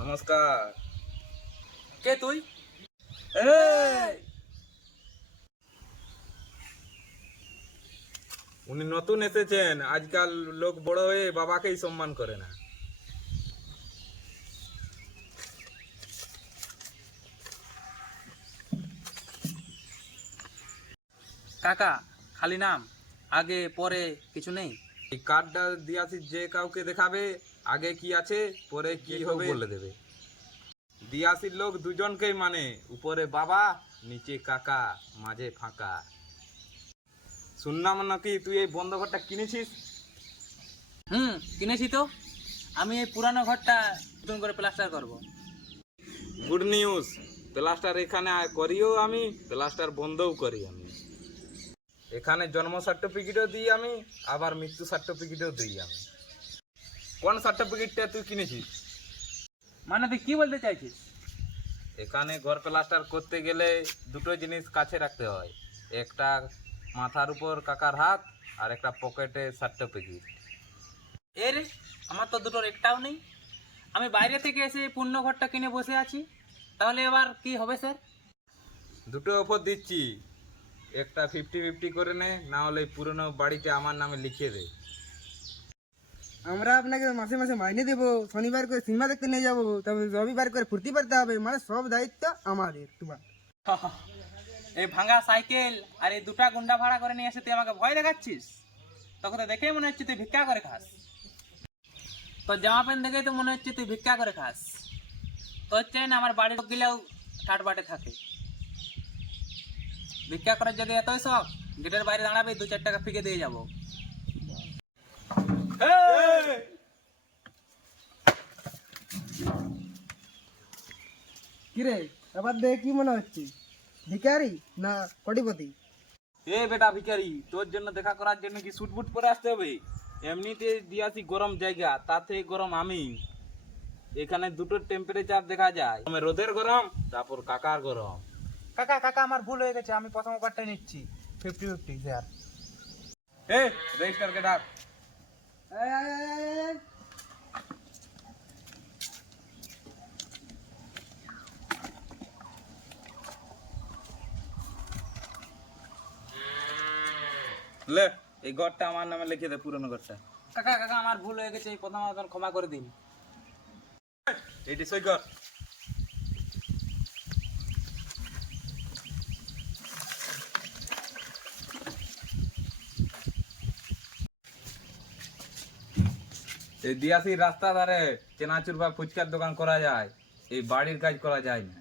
নমস্কার। কে তুই? উনি নতুন এসেছেন। আজকাল লোক বড় হয়ে বাবাকেই সম্মান করে না। কাকা, খালি নাম, আগে পরে কিছু নেই? এই কার্ডটা দিয়াছি, যে কাউকে দেখাবে আগে কি আছে পরে কি হবে বলে দেবে। দিয়াসির লোক দুজনকেই মানে, উপরে বাবা নিচে কাকা, মাঝে ফাঁকা। শুনলাম নাকি তুই এই বন্ধ ঘরটা কিনেছিস? কিনেছি তো। আমি এই পুরানো ঘরটা নতুন করে প্লাস্টার করব। Good news. প্লাস্টার এখানে করিও আমি, প্লাস্টার বন্ধও করি আমি। এখানে জন্ম সার্টিফিকেটও দিই আমি, আবার মৃত্যু সার্টিফিকেটও দিই আমি। কোন সার্টিফিকেটটা তুই কিনেছিস? মানে তুই কি বলতে চাইছিস? এখানে ঘর প্লাস্টার করতে গেলে দুটো জিনিস কাছে রাখতে হয়, একটা মাথার উপর কাকার হাত, আর একটা পকেটে সার্টিফিকেট। এ রে, আমার তো দুটোর একটাও নেই। আমি বাইরে থেকে এসে পূর্ণ ঘরটা কিনে বসে আছি, তাহলে এবার কি হবে স্যার? দুটো অফার দিচ্ছি, একটা 50-50 করে নে, না হলে পুরনো বাড়িতে আমার নামে লিখিয়ে দে। আমরা আপনাকে মাসে মাসে মাইনে দেবো, শনিবার করে সিনেমা দেখতে নিয়ে যাবো, তবে রবিবার করে ফুর্তি পারতে হবে, মানে সব দায়িত্ব আমাদের তোমার। এই ভাঙা সাইকেল আর এই দুটা গুন্ডা ভাড়া করে নিয়ে এসে তুই আমাকে ভয় দেখাচ্ছিস? তোকে তো দেখেই মনে হচ্ছে তুই ভিক্ষা করে খাস। তোর জামা প্যান্ট দেখেই তো মনে হচ্ছে তুই ভিক্ষা করে খাস। তোর চাই না আমার বাড়ির লোক গেলেও ঠাট বাটে থাকে। ভিক্ষা করার যদি এতই শখ, গেটের বাইরে দাঁড়াবে, 2-4 টাকা ফিকে দিয়ে যাবো। কিরে, এবার দেখে কি মনে হচ্ছে, ভিখারি না কোটিপতি? এ বেটা ভিখারি, তোর জন্য দেখা করার জন্য কি স্যুট বুট পরে আসতে হবে? এমনিতে দিয়াছি গরম জায়গা, তাতে গরম আমি। এখানে দুটো টেম্পারেচার দেখা যায়, রোদের গরম, তারপর কাকার গরম। কাকা কাকা, আমার ভুল হয়ে গেছে, আমি প্রথম কার্ডটা নিচ্ছি 50-50 স্যার। এ রেজিস্টারকে ডাক। লে, এই ঘরটা আমার নামে লিখে দে, পুরনো ঘরটা। কাকা কাকা, আমার ভুল হয়ে গেছে, এই প্রথম আমার ক্ষমা করে দিন। এইটি সই কর। এই দিয়াসি রাস্তা ধারে চেনাচুর বা ফুচকার দোকান করা যায়, এই বাড়ির কাজ করা যায় না।